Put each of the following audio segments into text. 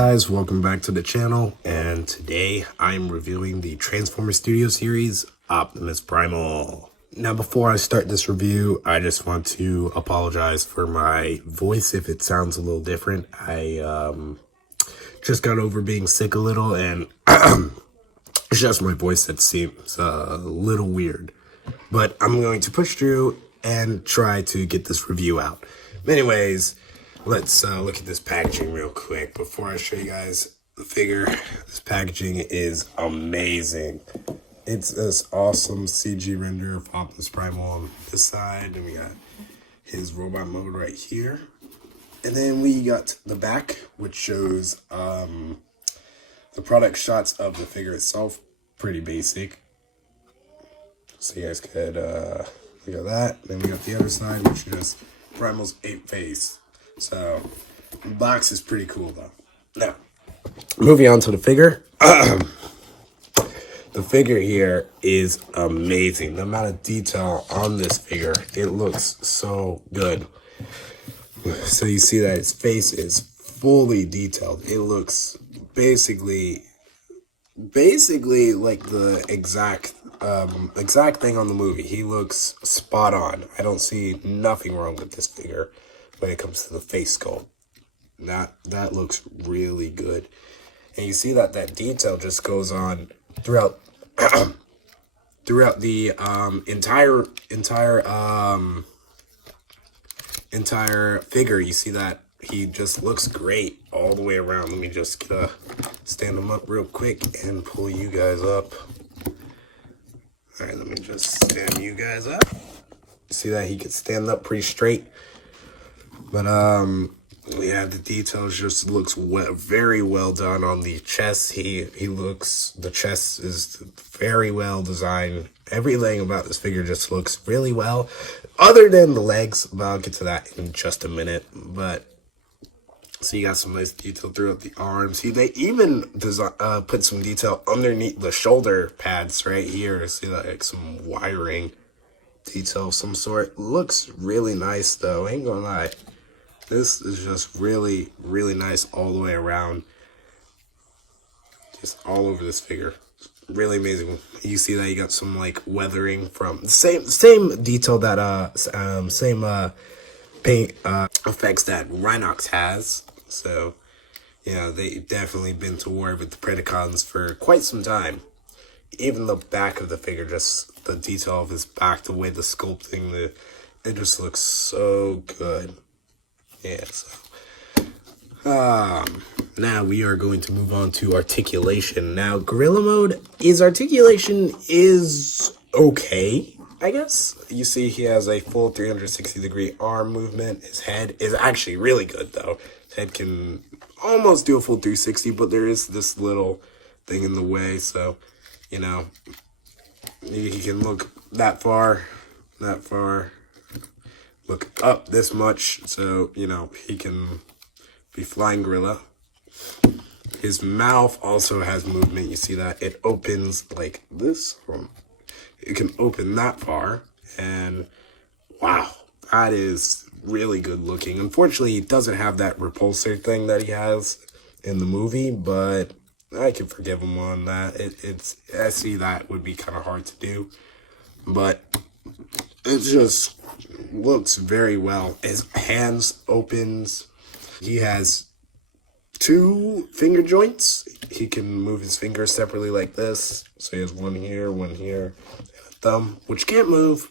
guys, welcome back to the channel, and today I'm reviewing the Transformers Studio series, Optimus Primal. Now before I start this review, I just want to apologize for my voice if it sounds a little different. I just got over being sick a little, and it's just my voice that seems a little weird. But I'm going to push through and try to get this review out. Anyways, let's look at this packaging real quick before I show you guys the figure. This packaging is amazing. It's this awesome CG render of Optimus Primal on this side, and we got his robot mode right here. And then we got the back, which shows the product shots of the figure itself. Pretty basic. So you guys could look at that. Then we got the other side, which is Primal's ape face. So the box is pretty cool though. Now, moving on to the figure. The figure here is amazing. The amount of detail on this figure, it looks so good. So you see that his face is fully detailed. It looks basically like the exact thing on the movie. He looks spot on. I don't see nothing wrong with this figure when it comes to the face sculpt. That looks really good. And you see that detail just goes on throughout throughout the entire figure. You see that he just looks great all the way around. Let me just stand him up real quick and pull you guys up. All right, let me just stand you guys up. See that he can stand up pretty straight. But yeah, the details just looks very well done on the chest. The chest is very well designed. Everything about this figure just looks really well, other than the legs, but I'll get to that in just a minute. But so you got some nice detail throughout the arms. They even put some detail underneath the shoulder pads right here. See that, like some wiring detail of some sort. Looks really nice though, ain't gonna lie. This is just really, really nice all the way around. Just all over this figure. Really amazing. You see that you got some like weathering from the same detail that same paint effects that Rhinox has. So yeah, they definitely been to war with the Predacons for quite some time. Even the back of the figure, just the detail of his back, the way the sculpting, it just looks so good. Yeah, so now we are going to move on to articulation. Now, gorilla mode articulation is okay, I guess. You see he has a full 360-degree arm movement. His head is actually really good, though. His head can almost do a full 360, but there is this little thing in the way, so, you know, he can look that far, look up this much, so, you know, he can be flying gorilla. His mouth also has movement. You see that? It opens like this. It can open that far, and wow, that is really good looking. Unfortunately, he doesn't have that repulsor thing that he has in the movie, but I can forgive him on that. I see that would be kind of hard to do, but it just looks very well. His hands opens. He has 2 finger joints. He can move his fingers separately like this. So he has one here, and a thumb, which can't move,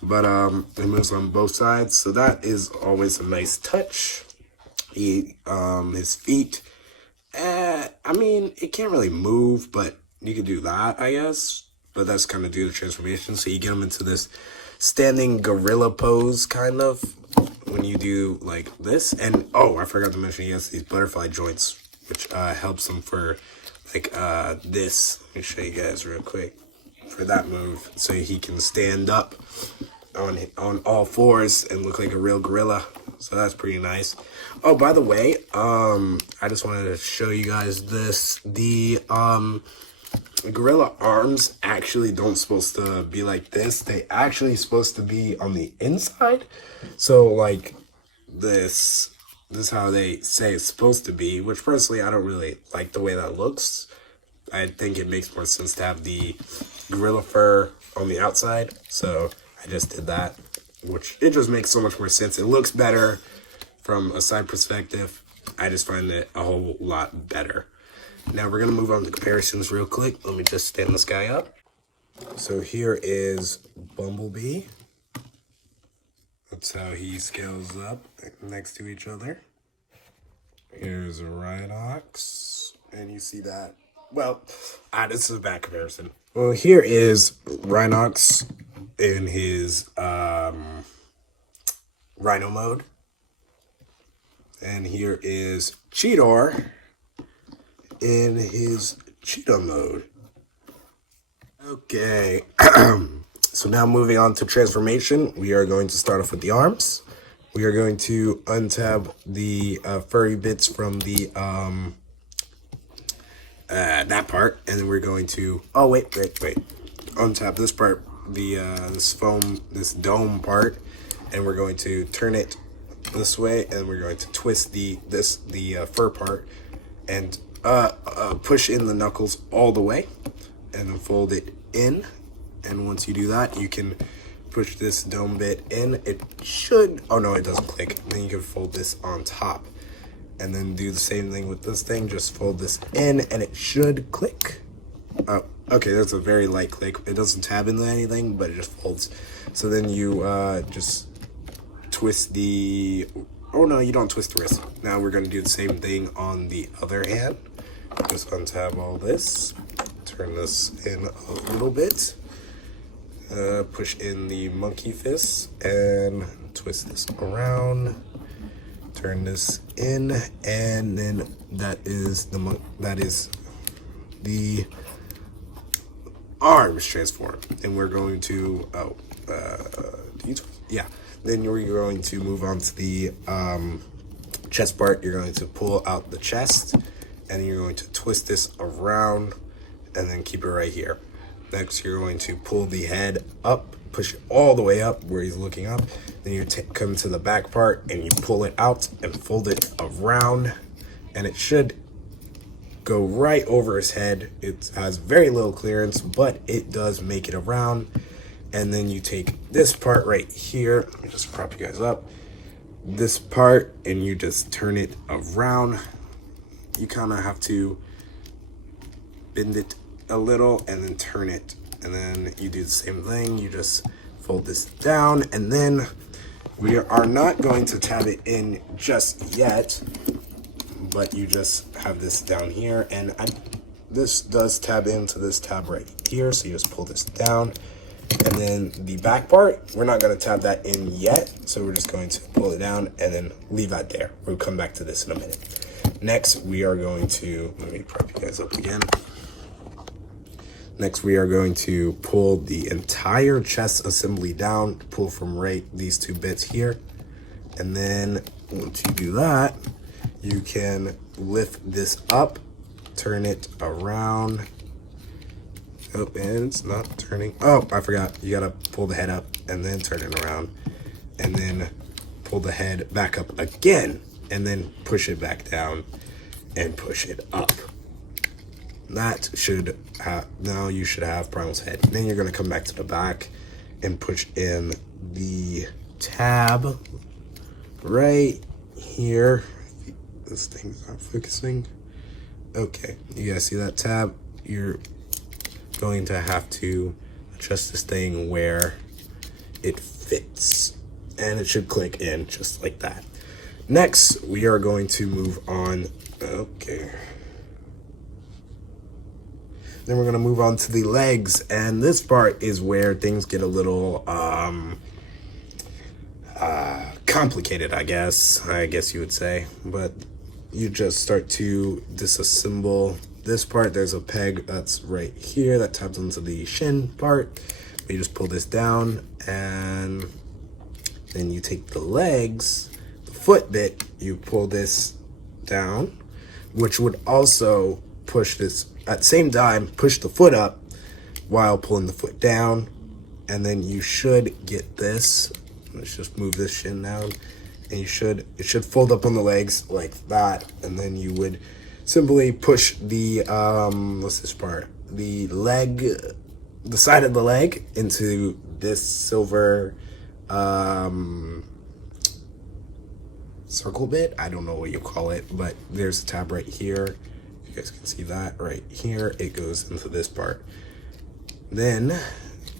but it moves on both sides. So that is always a nice touch. His feet, I mean, it can't really move, but you can do that, I guess. But that's kind of due to transformation. So you get him into this standing gorilla pose, kind of, when you do like this. And oh, I forgot to mention he has these butterfly joints, which helps him for like this. Let me show you guys real quick for that move, so he can stand up on all fours and look like a real gorilla. So that's pretty nice. Oh, by the way, I just wanted to show you guys this. The gorilla arms actually don't supposed to be like this. They actually supposed to be on the inside. So like this This is how they say it's supposed to be, which personally I don't really like the way that looks. I think it makes more sense to have the gorilla fur on the outside, so I just did that, which it just makes so much more sense. It looks better from a side perspective. I just find it a whole lot better. Now we're gonna move on to comparisons real quick. Let me just stand this guy up. So here is Bumblebee. That's how he scales up next to each other. Here's Rhinox, and you see that. Well, this is a bad comparison. Well, here is Rhinox in his Rhino mode. And here is Cheetor in his Cheetah mode. Okay, so now moving on to transformation, we are going to start off with the arms. We are going to untab the furry bits from the that part, and then we're going to untap this part, the this dome part, and we're going to turn it this way, and we're going to twist the fur part and push in the knuckles all the way, and then fold it in. And once you do that, you can push this dome bit in. It should, oh no, it doesn't click. Then you can fold this on top, and then do the same thing with this thing. Just fold this in, and it should click. Oh, okay, there's a very light click. It doesn't tab into anything, but it just folds. So then you just twist the, oh no, you don't twist the wrist. Now we're gonna do the same thing on the other hand. Just untab all this, turn this in a little bit, push in the monkey fist, and twist this around, turn this in, and then that is the arms transform. And we're going to then you're going to move on to the chest part. You're going to pull out the chest, and you're going to twist this around and then keep it right here. Next, you're going to pull the head up, push it all the way up where he's looking up. Then you come to the back part and you pull it out and fold it around, and it should go right over his head. It has very little clearance, but it does make it around. And then you take this part right here, let me just prop you guys up, this part, and you just turn it around. You kind of have to bend it a little and then turn it, and then you do the same thing. You just fold this down, and then we are not going to tab it in just yet, but you just have this down here, and this does tab into this tab right here, so you just pull this down. And then the back part, we're not going to tab that in yet, so we're just going to pull it down and then leave that there. We'll come back to this in a minute. Next, we are going to, let me prop you guys up again. Next, we are going to pull the entire chest assembly down, pull from right these two bits here. And then once you do that, you can lift this up, turn it around. Oh, and it's not turning. Oh, I forgot. You gotta pull the head up and then turn it around, and then pull the head back up again, and then push it back down and push it up. That should have, now you should have Primal's head. Then you're gonna come back to the back and push in the tab right here. This thing's not focusing. Okay, you guys see that tab? You're going to have to adjust this thing where it fits, and it should click in just like that. Next, we are going to move on. Okay. Then we're going to move on to the legs, and this part is where things get a little complicated, I guess you would say. But you just start to disassemble this part. There's a peg that's right here that tabs into the shin part. You just pull this down, and then you take the legs, the foot bit, you pull this down, which would also push this at the same time, push the foot up while pulling the foot down. And then you should get this. Let's just move this shin down, and it should fold up on the legs like that, and then you would simply push the what's this part, the side of the leg into this silver circle bit. I don't know what you call it, but there's a tab right here. You guys can see that right here. It goes into this part. Then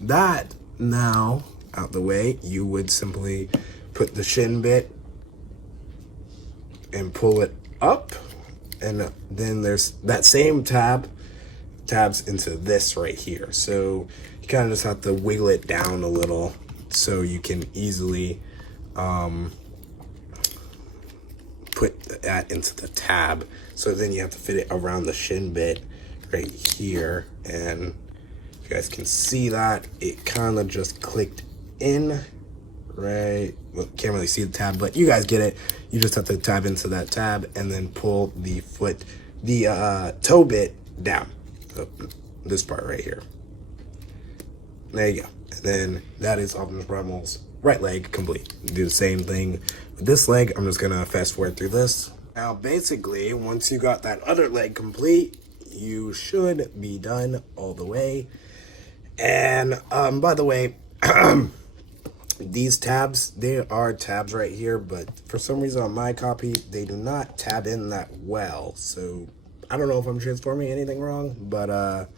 that now out the way, you would simply put the shin bit and pull it up, and then there's that same tabs into this right here. So you kind of just have to wiggle it down a little so you can easily put that into the tab. So then you have to fit it around the shin bit right here, and you guys can see that it kind of just clicked in, right? Well, can't really see the tab, but you guys get it. You just have to tab into that tab and then pull the toe bit down. So this part right here. There you go. And then that is Optimus Primal's right leg complete. Do the same thing with this leg. I'm just gonna fast forward through this. Now, basically, once you got that other leg complete, you should be done all the way. And by the way, these tabs, they are tabs right here, but for some reason on my copy, they do not tab in that well. So I don't know if I'm transforming anything wrong, but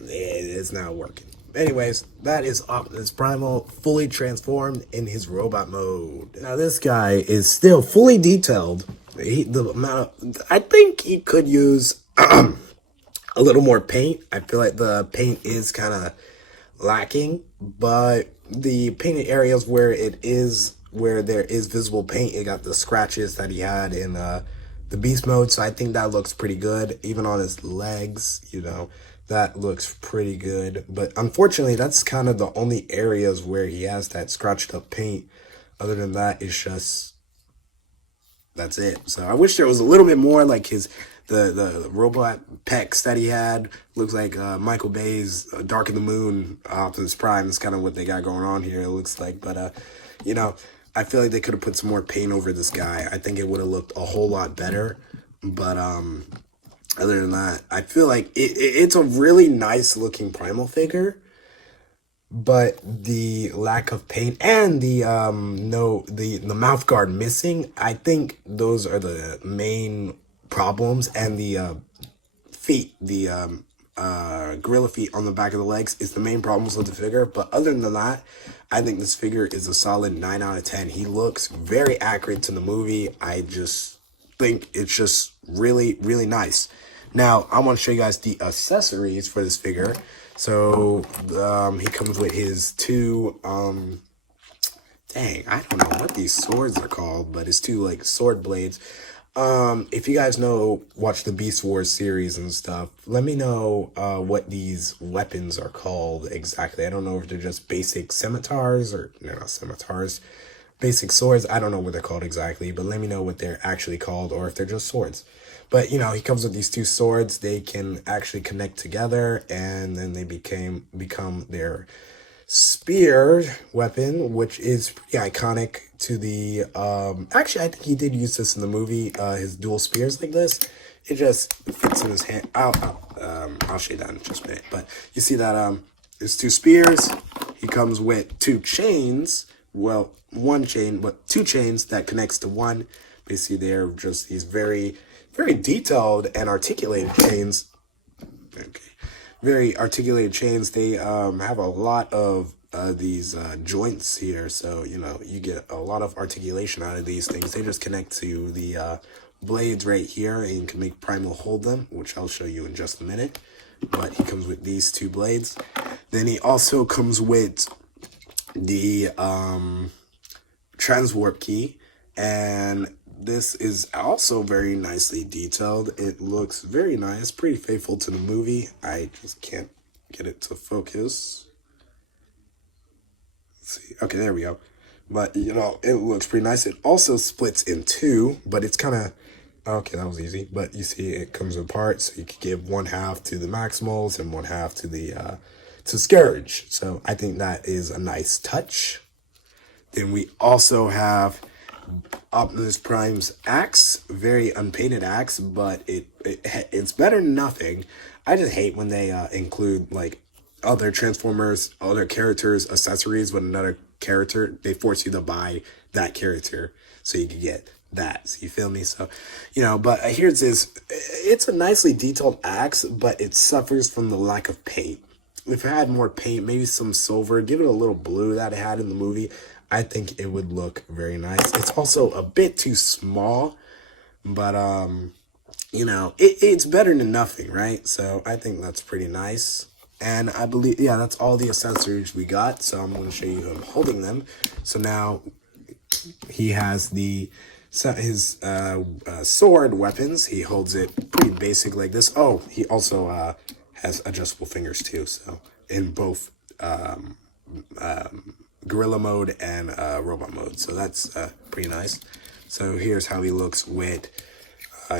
it's not working. Anyways, that is Optimus Primal fully transformed in his robot mode. Now this guy is still fully detailed. I think he could use a little more paint. I feel like the paint is kind of lacking, but the painted areas where there is visible paint, it got the scratches that he had in the beast mode. So I think that looks pretty good. Even on his legs, that looks pretty good. But unfortunately, that's kind of the only areas where he has that scratched up paint. Other than that, it's just, that's it. So I wish there was a little bit more, like the robot pecs that he had. Looks like Michael Bay's Dark of the Moon, Optimus Prime is kind of what they got going on here, it looks like. But I feel like they could have put some more paint over this guy. I think it would have looked a whole lot better. But other than that, I feel like it's a really nice looking Primal figure, but the lack of paint and the mouth guard missing, I think those are the main problems. And the feet, the gorilla feet on the back of the legs is the main problems with the figure. But other than that, I think this figure is a solid 9 out of 10. He looks very accurate to the movie. I just think it's just really, really nice. Now, I want to show you guys the accessories for this figure. So, he comes with his two, I don't know what these swords are called, but it's two, like, sword blades. If you guys watch the Beast Wars series and stuff, let me know, what these weapons are called exactly. I don't know if they're just basic scimitars or, no, not scimitars, basic swords. I don't know what they're called exactly, but let me know what they're actually called or if they're just swords. But, he comes with these two swords. They can actually connect together, and then they become their spear weapon, which is pretty iconic to the, actually, I think he did use this in the movie, his dual spears like this. It just fits in his hand. I'll show you that in just a minute. But you see that, there's two spears. He comes with two chains. Well, one chain, but two chains that connects to one. Basically, they're just these very, very detailed and articulated chains. Okay. Very articulated chains. They have a lot of these joints here. So, you get a lot of articulation out of these things. They just connect to the blades right here, and you can make Primal hold them, which I'll show you in just a minute. But he comes with these two blades. Then he also comes with the transwarp key, and this is also very nicely detailed. It looks very nice, pretty faithful to the movie. I just can't get it to focus. Let's see. Okay, there we go. But, it looks pretty nice. It also splits in two, but it's kind of, okay, that was easy. But you see it comes apart, so you could give one half to the Maximals and one half to the to Scourge. So I think that is a nice touch. Then we also have Optimus Prime's axe, very unpainted axe, but it's better than nothing. I just hate when they include like other Transformers, other characters, accessories with another character. They force you to buy that character so you can get that. So you feel me? So, but here's this. It's a nicely detailed axe, but it suffers from the lack of paint. If it had more paint, maybe some silver, give it a little blue that it had in the movie, I think it would look very nice. It's also a bit too small, but it's better than nothing, right? So I think that's pretty nice. And I believe, yeah, that's all the accessories we got. So I'm going to show you him holding them. So now he has his sword weapons. He holds it pretty basic like this. Oh, he also has adjustable fingers too. So in both gorilla mode and robot mode. So that's pretty nice. So here's how he looks with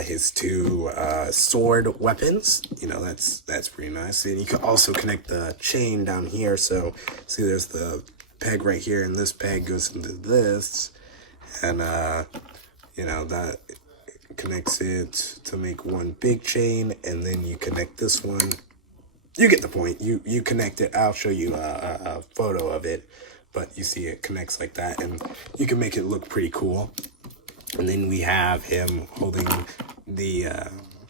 his two sword weapons. That's pretty nice. And you can also connect the chain down here. So see, there's the peg right here, and this peg goes into this, and that connects it to make one big chain, and then you connect this one. You get the point. You connect it. I'll show you a photo of it, but you see it connects like that, and you can make it look pretty cool. And then we have him holding the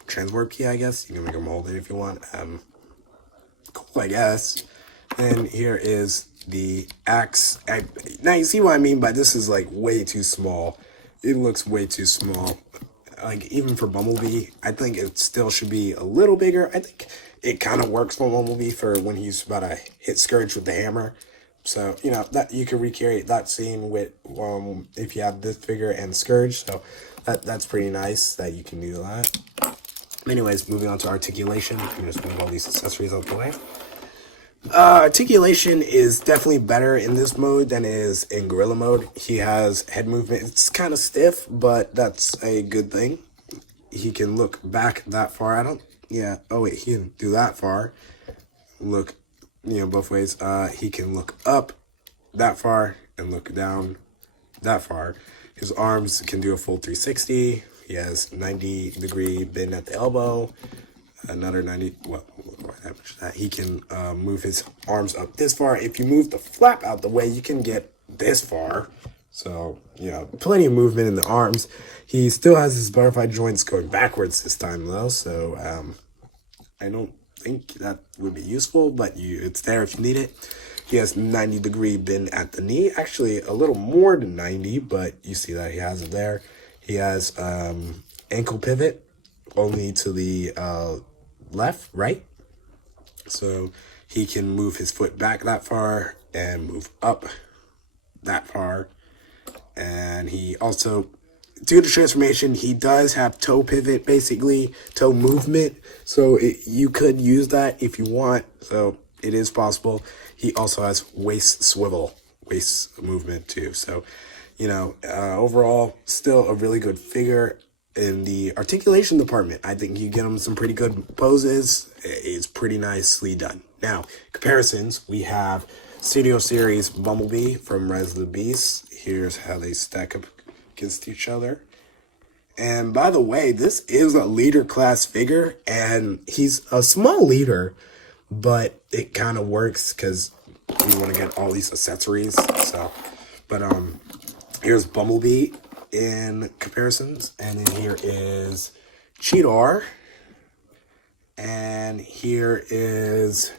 transwarp key, I guess. You can make him hold it if you want. Cool, I guess. And here is the axe. Now you see what I mean by this is like way too small. It looks way too small. Like even for Bumblebee, I think it still should be a little bigger. I think it kind of works for Bumblebee for when he's about to hit Scourge with the hammer. So, that you can recreate that scene with if you have this figure and Scourge. So that's pretty nice that you can do that. Anyways, moving on to articulation. I'm going to just move all these accessories out the way. Articulation is definitely better in this mode than it is in gorilla mode. He has head movement. It's kind of stiff, but that's a good thing. He can look back that far. Oh wait, he can do that far. Look, both ways. He can look up that far and look down that far. His arms can do a full 360. He has 90-degree bend at the elbow. Another 90, he can move his arms up this far. If you move the flap out the way, you can get this far. So, plenty of movement in the arms. He still has his butterfly joints going backwards this time, though. So, I don't think that would be useful, but it's there if you need it. He has 90-degree bend at the knee. Actually, a little more than 90, but you see that he has it there. He has ankle pivot only to the right. So he can move his foot back that far and move up that far. And he also, due to transformation, he does have toe pivot, basically toe movement. So you could use that if you want. So it is possible. He also has waist movement too. So, overall, still a really good figure. In the articulation department, I think you get him some pretty good poses. It's pretty nicely done. Now, comparisons, we have Studio Series Bumblebee from Rise of the Beast. Here's how they stack up against each other. And by the way, this is a leader class figure, and he's a small leader, but it kind of works because you want to get all these accessories. So, but here's Bumblebee in comparisons, and then here is Cheetor, and here is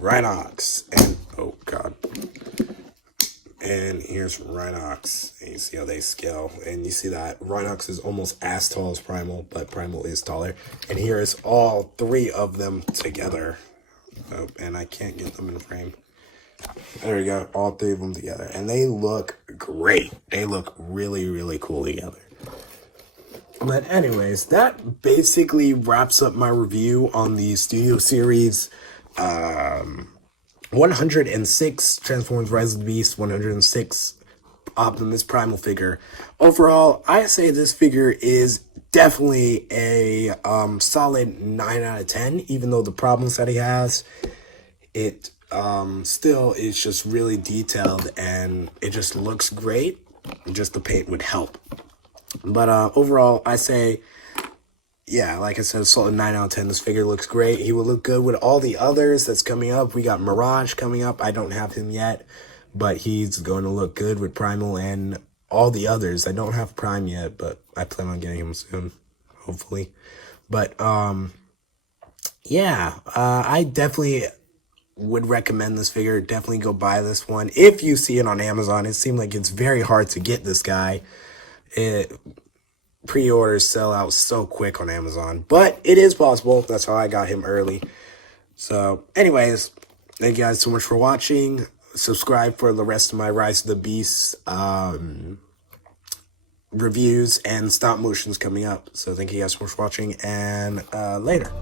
Rhinox, and oh god, and here's Rhinox, and you see how they scale, and you see that Rhinox is almost as tall as Primal, but Primal is taller, and here is all three of them together. Oh, and I can't get them in the frame. There we go, all three of them together, and they look great. They look really, really cool together. But anyways, that basically wraps up my review on the Studio Series 106 Transformers Rise of the Beast, 106 Optimus Primal figure. Overall, I say this figure is definitely a solid 9 out of 10, even though the problems that he has, it still is just really detailed and it just looks great. just the paint would help. But overall, I say, yeah, like I said, solid 9 out of 10. This figure looks great. He will look good with all the others that's coming up. We got Mirage coming up. I don't have him yet, but he's going to look good with Primal and all the others. I don't have Prime yet, but I plan on getting him soon, hopefully. But yeah, I definitely would recommend this figure. Definitely go buy this one if you see it on Amazon. It seemed like it's very hard to get this guy. Pre-orders sell out so quick on Amazon, but it is possible. That's how I got him early. So anyways, thank you guys so much for watching. Subscribe for the rest of my Rise of the Beast reviews and stop motions coming up. So thank you guys so much for watching, and later.